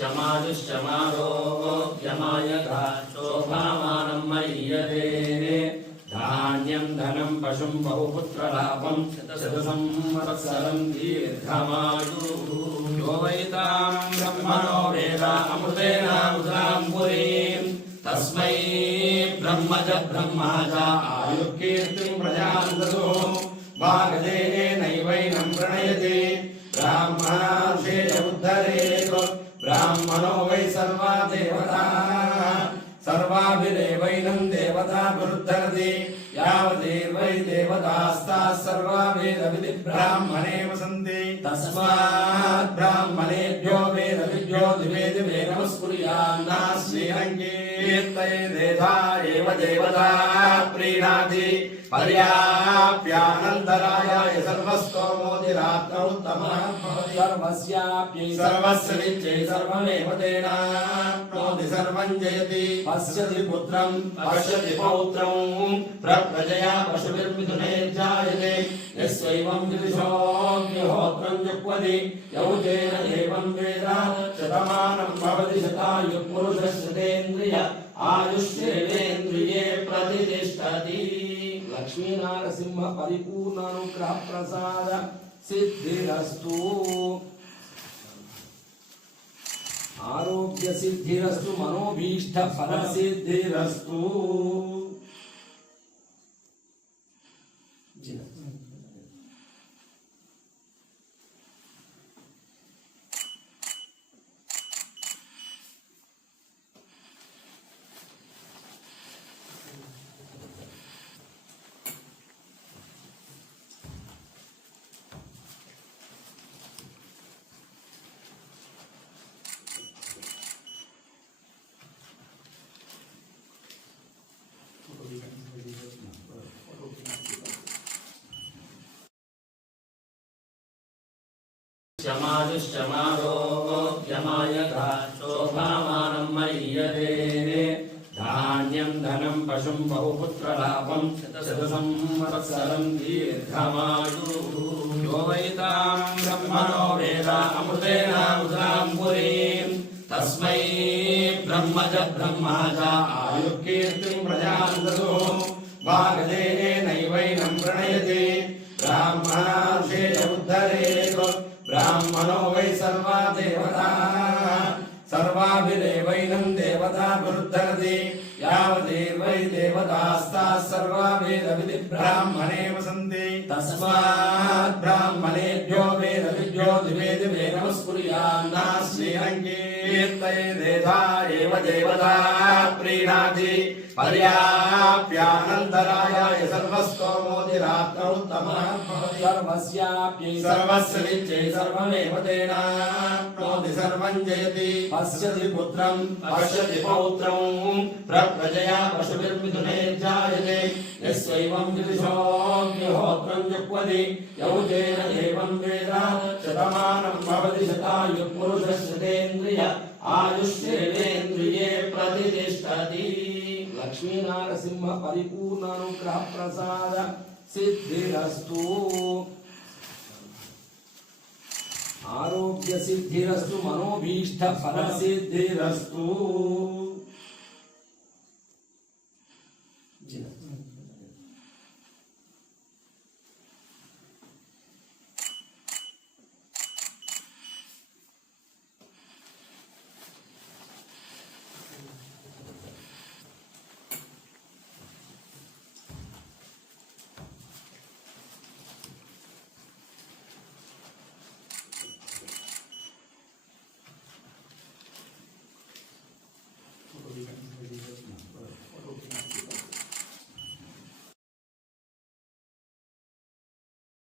शमायुष्यमारोग्यमायथा शोभामानं मय्यते धान्यं धनं पशुं बहुपुत्रलाभं शतसंवत्सरं दीर्घमायुः यो वैतां ब्रह्मणो वेद अमृतेन उदां पुरीं तस्मै ब्रह्मज ब्रह्मा च आयुर्कीर्तिं प्रजां ददुः भागदेनैवैनं प्रणयति ब्राह्मणार्षेय उद्धरेत् ब्राह्मणो वै सर्वा देवताः सर्वाभिरेवैनं देवताभिरुद्धरति यावदेवै देवतास्ताः सर्वा वेदविधि ब्राह्मणे वसन्ति तस्मात् ब्राह्मणेभ्यो वेदविभ्यो दिवे दिवे नमस्कुर्यान्नास्मिनं कीर्तयेदेधा एव देवता प्रीणाति पर्याप्यानन्तरायाय सर्वस्तोमोदिरात्रौ उत्तमः सर्वस्याप्यै सर्वस्य नित्यै सर्वमेव तेनाप्नोति सर्वं जयति पश्यति पुत्रं पश्यति पौत्रं प्रप्रजया पशुभिर्मिथुनैर्जायते यस्यैवं विदुषोऽग्निहोत्रं जुह्वति यौजेन एवं वेद शतमानं भवति शतायुः पुरुषस्यतेन्द्रिय आयुष्येवेन्द्रिये प्रतिष्ठति। लक्ष्मी नारसिंह परिपूर्णानुग्रह प्रसाद सिद्धिरस्तु आरोग्य सिद्धिरस्तु मनोभीष्ट फल सिद्धिरस्तु। शमायुष्यमारोग्यमायथा शोभामानं मय्यते धान्यं धनं पशुं बहुपुत्रलाभं शतसंवत्सरं दीर्घमायुः यो वैतां ब्रह्मणो वेद अमृतेन उदां पुरीं तस्मै ब्रह्मज ब्रह्मा च आयुर्कीर्तिं प्रजां ददुः भागदेनैवैनं प्रणयति ब्राह्मणार्षेय उद्धरेत् ब्राह्मणो वै सर्वा देवताः सर्वाभिरेवैनं देवताभिरुद्धरति यावदेवै देवतास्ताः सर्वा वेदविधि ब्राह्मणे वसन्ति तस्मात् ब्राह्मणेभ्यो वेदविभ्यो दिवे दिवे नमस्कुर्यान्नास्मिनं कीर्तयेदेधा एव देवता प्रीणाति पर्याप्यानन्तरायाय सर्वस्तोमोदिरात्रौ उत्तमः सर्वस्याप्यै सर्वस्य नित्यै सर्वमेव तेनाप्नोति सर्वं जयति पश्यति पुत्रं पश्यति पौत्रं प्रप्रजया पशुभिर्मिथुनैर्जायते यस्यैवं विदुषोऽग्निहोत्रं जुह्वति यौजेन एवं वेद शतमानं भवति शतायुः पुरुषस्यतेन्द्रिय आयुष्येवेन्द्रिये प्रतिष्ठति। लक्ष्मी नारसिंह परिपूर्णानुग्रह प्रसाद सिद्धिरस्तु आरोग्य सिद्धिरस्तु मनोभीष्ट फल सिद्धिरस्तु।